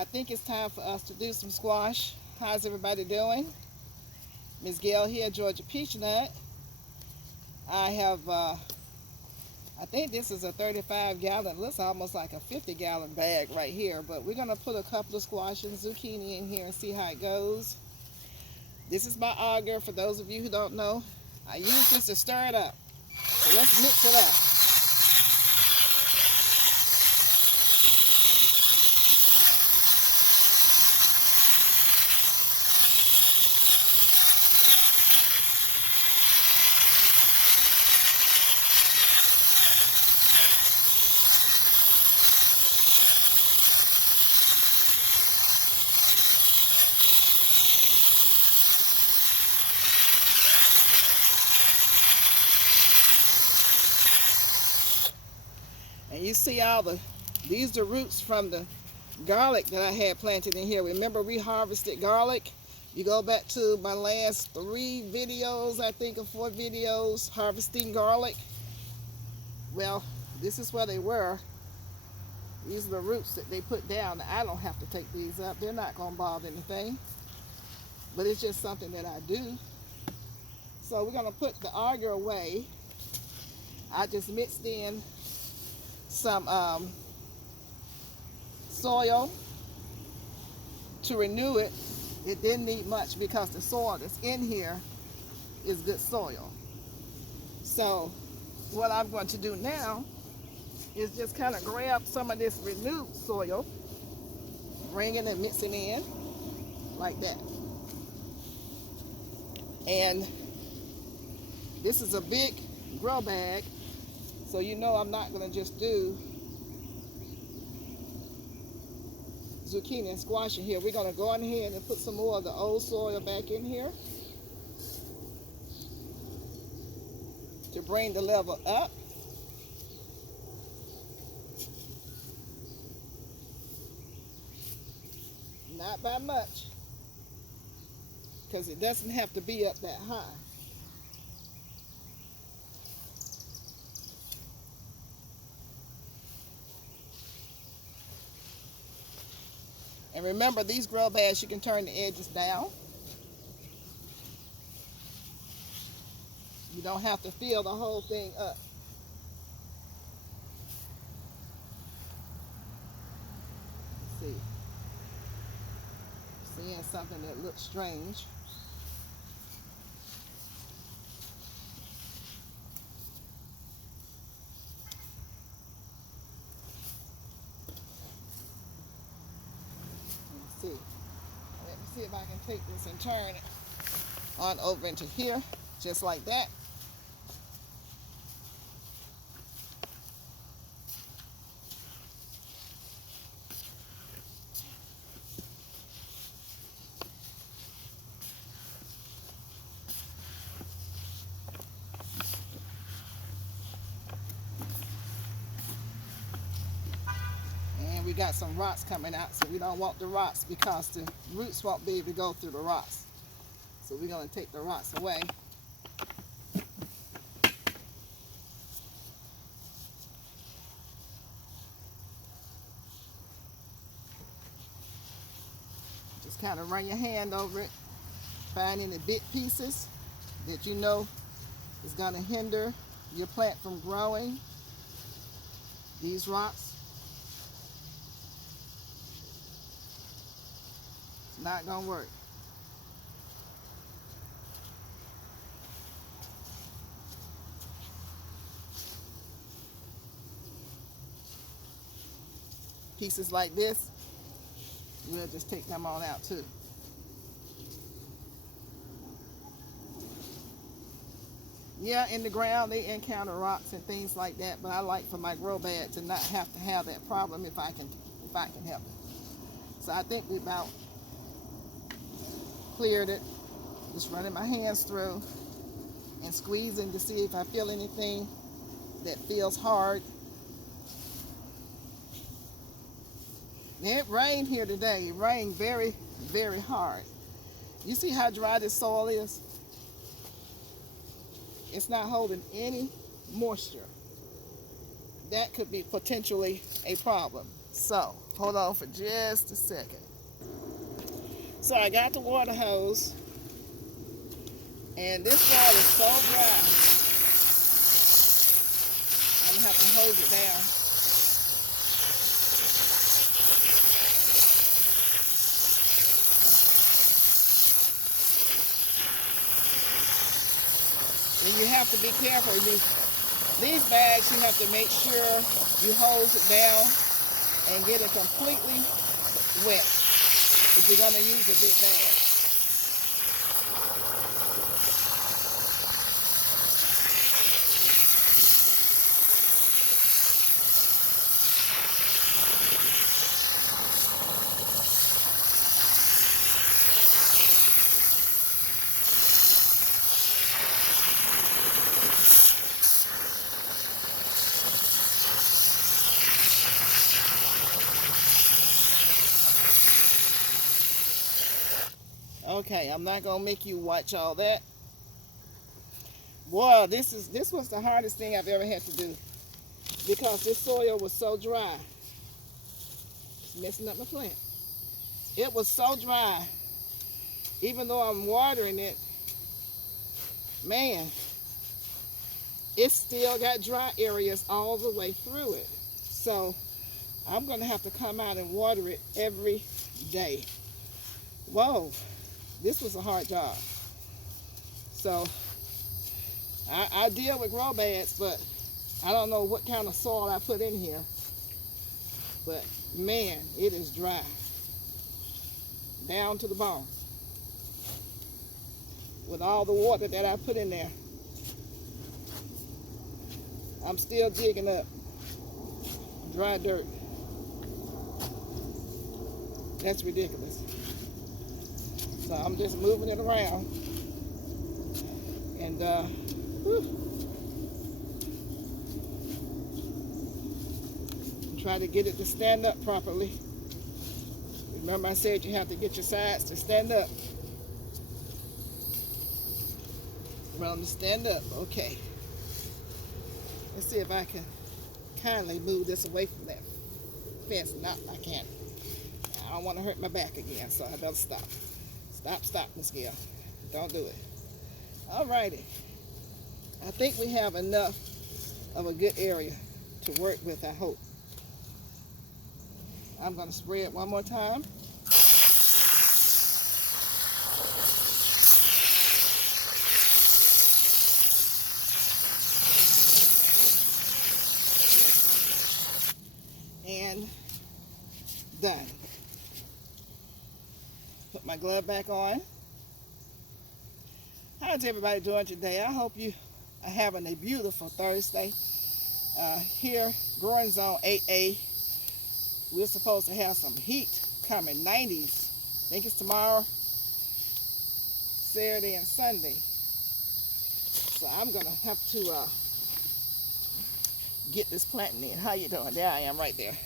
I think it's time for us to do some squash. How's everybody doing? Miss Gail here, Georgia Peachnut. I have, I think this is a 35-gallon, looks almost like a 50-gallon bag right here, but we're going to put a couple of squash and zucchini in here and see how it goes. This is my auger, for those of you who don't know. I use this to stir it up. So let's mix it up. And you see these are roots from the garlic that I had planted in here. Remember, we harvested garlic. You go back to my last 3 videos, I think, or 4 videos, harvesting garlic. Well, this is where they were. These are the roots that they put down. I don't have to take these up. They're not going to bother anything. But it's just something that I do. So we're going to put the auger away. I just mixed in some soil to renew it. It didn't need much because the soil that's in here is good soil. So what I'm going to do now is just kind of grab some of this renewed soil, bring it and mix it in like that. And this is a big grow bag, so you know I'm not going to just do zucchini and squash in here. We're going to go on ahead and put some more of the old soil back in here to bring the level up. Not by much, because it doesn't have to be up that high. And remember, these grow bags, you can turn the edges down. You don't have to fill the whole thing up. Let's see. Seeing something that looks strange. Let me see if I can take this and turn it on over into here, just like that. We got some rocks coming out, so we don't want the rocks because the roots won't be able to go through the rocks. So we're going to take the rocks away. Just kind of run your hand over it, find any big pieces that you know is going to hinder your plant from growing. These rocks. Not gonna work. Pieces like this, we'll just take them on out too. Yeah, in the ground they encounter rocks and things like that, but I like for my grow bag to not have to have that problem if I can help it. So I think we about cleared it. Just running my hands through and squeezing to see if I feel anything that feels hard. It rained here today. It rained very, very hard. You see how dry this soil is? It's not holding any moisture. That could be potentially a problem. So Hold on for just a second. So I got the water hose, and this water is so dry, I'm gonna have to hose it down. And you have to be careful with these bags. You have to make sure you hose it down and get it completely wet if you're going to use a big bag. Okay, I'm not gonna make you watch all that. Boy, this was the hardest thing I've ever had to do, because this soil was so dry. It's messing up my plant. It was so dry, even though I'm watering it, man, it still got dry areas all the way through it. So I'm gonna have to come out and water it every day. Whoa. This was a hard job. So I deal with grow beds, but I don't know what kind of soil I put in here. But man, it is dry down to the bone with all the water that I put in there. I'm still digging up dry dirt. That's ridiculous. So I'm just moving it around and try to get it to stand up properly. Remember I said you have to get your sides to stand up. Well, to stand up. Okay. Let's see if I can kindly move this away from that fence. No, I can't. I don't want to hurt my back again, so I better stop. Stop, Miss Gail. Don't do it. Alrighty. I think we have enough of a good area to work with, I hope. I'm going to spray it one more time. And done. Put my glove back on. How's everybody doing today? I hope you are having a beautiful Thursday. Here, growing zone 8A, we're supposed to have some heat coming, 90s. I think it's tomorrow, Saturday and Sunday. So I'm gonna have to get this planting in. How you doing? There I am right there.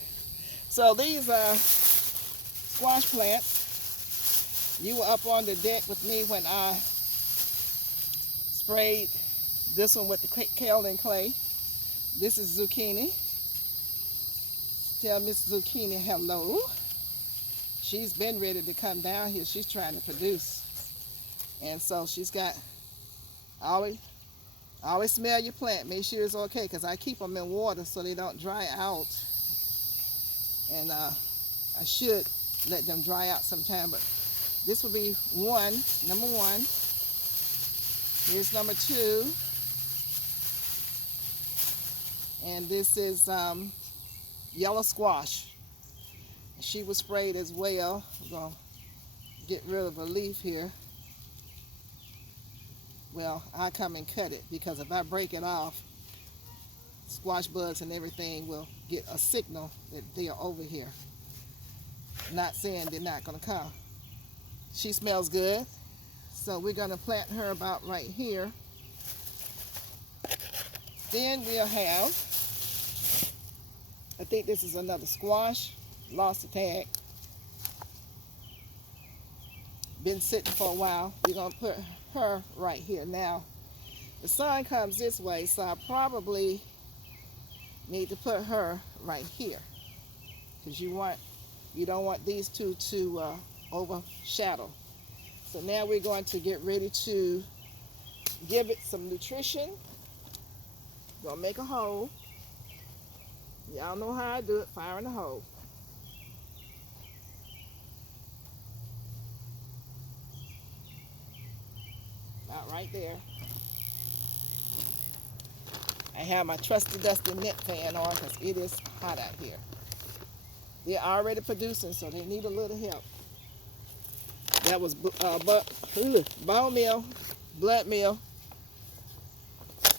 So these squash plants, you were up on the deck with me when I sprayed this one with the kaolin clay. This is zucchini. Tell Miss Zucchini hello. She's been ready to come down here. She's trying to produce. And so she's got, always smell your plant. Make sure it's okay, because I keep them in water so they don't dry out. And I should let them dry out sometime, but this will be number one. Here's number two. And this is yellow squash. She was sprayed as well. I'm going to get rid of a leaf here. Well, I come and cut it, because if I break it off, squash bugs and everything will get a signal that they are over here. Not saying they're not going to come. She smells good. So we're going to plant her about right here. Then we'll have, I think this is another squash. Lost the tag. Been sitting for a while. We're going to put her right here. Now, the sun comes this way, so I probably need to put her right here, because you want You don't want these two to overshadow. So now we're going to get ready to give it some nutrition. Gonna make a hole. Y'all know how I do it, fire in the hole. About right there. I have my trusty dusty net fan on because it is hot out here. They're already producing, so they need a little help. That was bone meal, blood meal,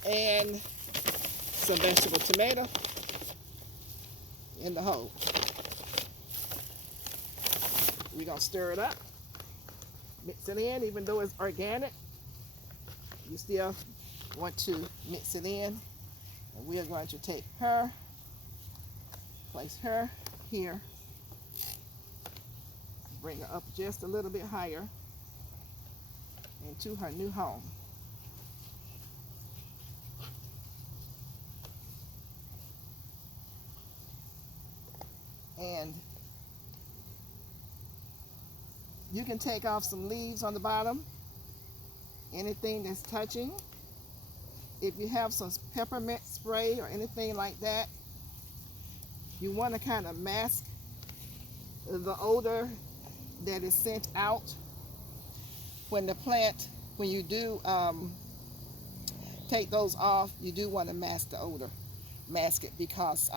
and some vegetable tomato in the hole. We're going to stir it up, mix it in. Even though it's organic, you still want to mix it in. And we are going to take her, place her here, bring her up just a little bit higher into her new home. And you can take off some leaves on the bottom, anything that's touching. If you have some peppermint spray or anything like that, you want to kind of mask the odor that is sent out when the plant, when you do take those off, you do want to mask the odor. Mask it because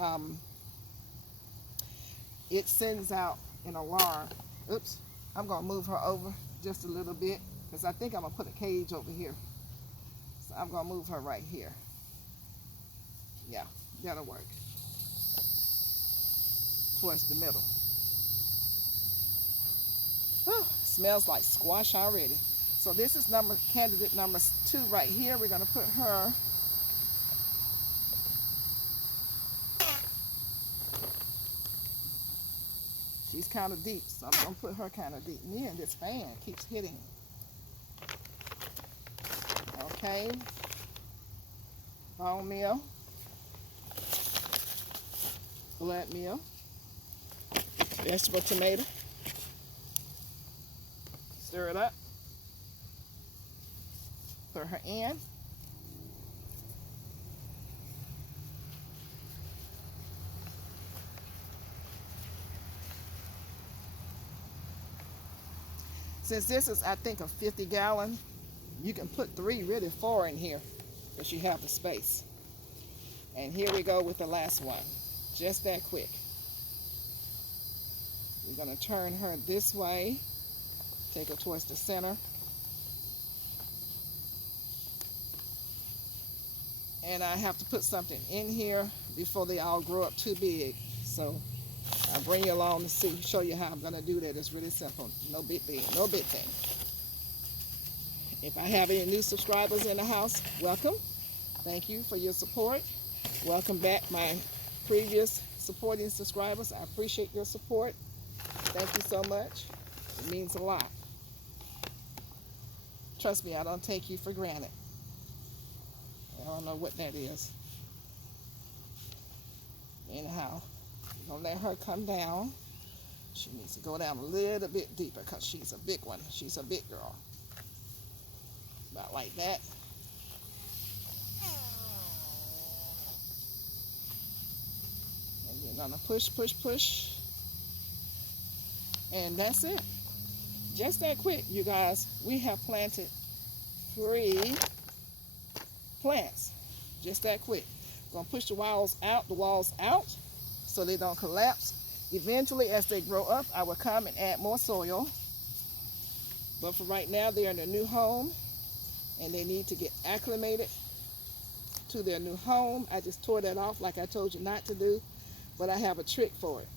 it sends out an alarm. Oops, I'm going to move her over just a little bit because I think I'm going to put a cage over here. So I'm going to move her right here. Yeah, that'll work. Towards the middle. Whew, smells like squash already. So this is candidate number 2 right here. We're going to put her she's kind of deep, so I'm going to put her kind of deep. Man, this fan keeps hitting. Okay. Bone meal. Blood meal. Vegetable tomato. Stir it up. Put her in. Since this is, I think, a 50-gallon, you can put 3, really 4 in here because you have the space. And here we go with the last one. Just that quick. We're going to turn her this way. Take her towards the center. And I have to put something in here before they all grow up too big. So I'll bring you along to show you how I'm going to do that. It's really simple. No big thing. No big thing. If I have any new subscribers in the house, welcome. Thank you for your support. Welcome back my previous supporting subscribers. I appreciate your support. Thank you so much. It means a lot. Trust me, I don't take you for granted. I don't know what that is. Anyhow, I'm going to let her come down. She needs to go down a little bit deeper because she's a big one. She's a big girl. About like that. And you're going to push, push, push. And that's it. Just that quick, you guys. We have planted 3 plants. Just that quick. Going to push the walls out so they don't collapse. Eventually, as they grow up, I will come and add more soil. But for right now, they're in their new home and they need to get acclimated to their new home. I just tore that off like I told you not to do, but I have a trick for it.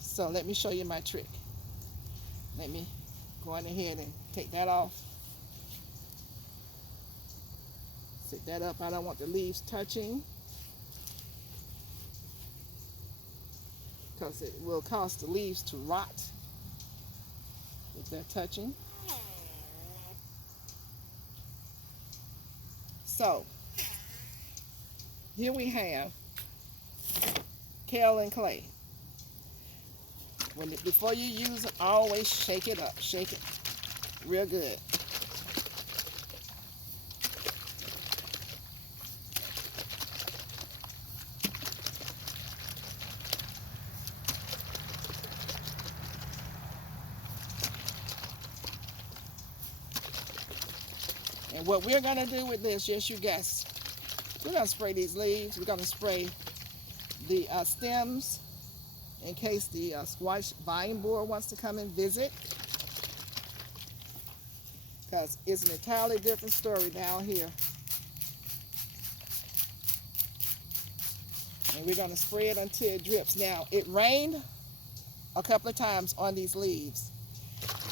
So let me show you my trick. Let me go on ahead and take that off. Set that up. I don't want the leaves touching because it will cause the leaves to rot if they're touching. So here we have kaolin clay. Before you use it, always shake it up. Shake it real good. And what we're going to do with this, yes, you guessed, we're going to spray these leaves. We're going to spray the stems in case the squash vine borer wants to come and visit. Because it's an entirely different story down here. And we're going to spray it until it drips. Now, it rained a couple of times on these leaves.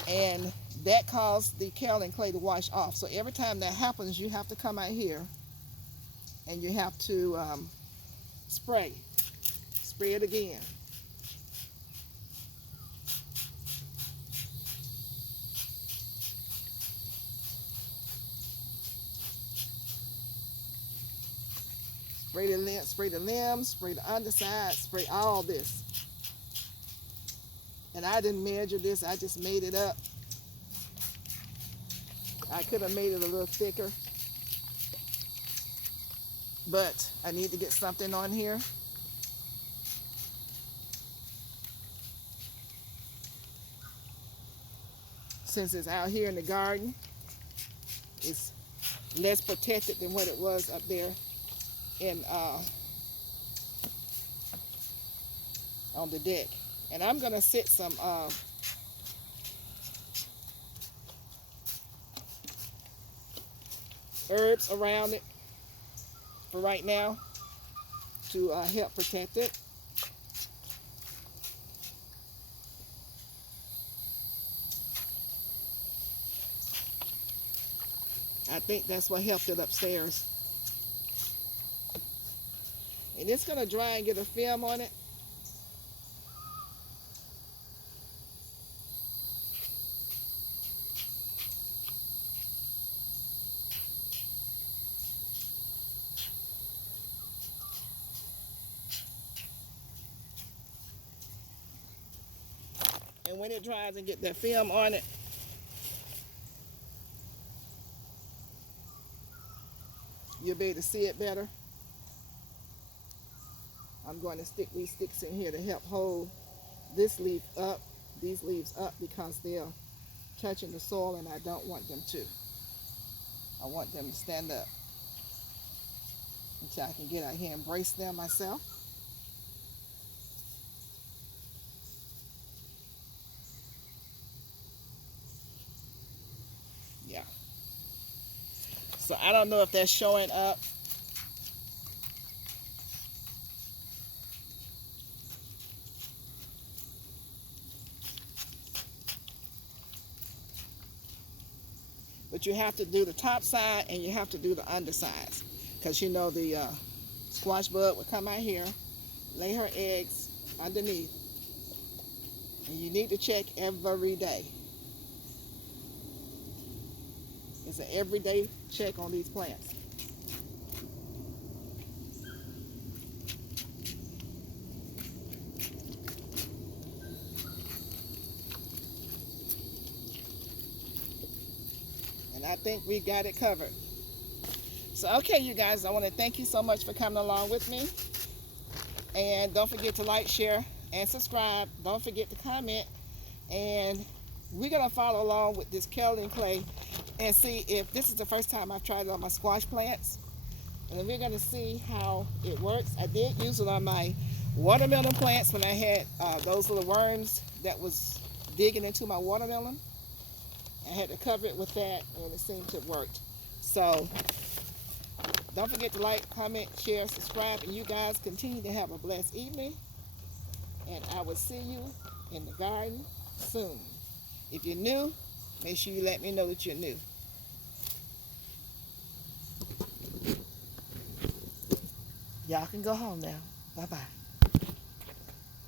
And that caused the kaolin clay to wash off. So every time that happens, you have to come out here and you have to spray it again. Spray the limbs, spray the underside, spray all this. And I didn't measure this, I just made it up. I could have made it a little thicker, but I need to get something on here. Since it's out here in the garden, it's less protected than what it was up there in on the deck. And I'm gonna sit some herbs around it for right now to help protect it. I think that's what helped it upstairs. And it's gonna dry and get a film on it. And when it dries and get that film on it, you'll be able to see it better. I'm going to stick these sticks in here to help hold this leaf up, these leaves up, because they're touching the soil and I don't want them to. I want them to stand up until I can get out here and brace them myself. Yeah. So I don't know if they're showing up. But you have to do the top side and you have to do the undersides. Because you know the squash bug will come out here, lay her eggs underneath. And you need to check every day. It's an everyday check on these plants. And I think we got it covered. So, okay, you guys, I want to thank you so much for coming along with me. And don't forget to like, share, and subscribe. Don't forget to comment. And we're going to follow along with this kaolin clay and see if this is the first time I've tried it on my squash plants. And then we're going to see how it works. I did use it on my watermelon plants when I had those little worms that was digging into my watermelon. I had to cover it with that, and it seemed to have worked. So don't forget to like, comment, share, subscribe, and you guys continue to have a blessed evening. And I will see you in the garden soon. If you're new, make sure you let me know that you're new. Y'all can go home now. Bye-bye.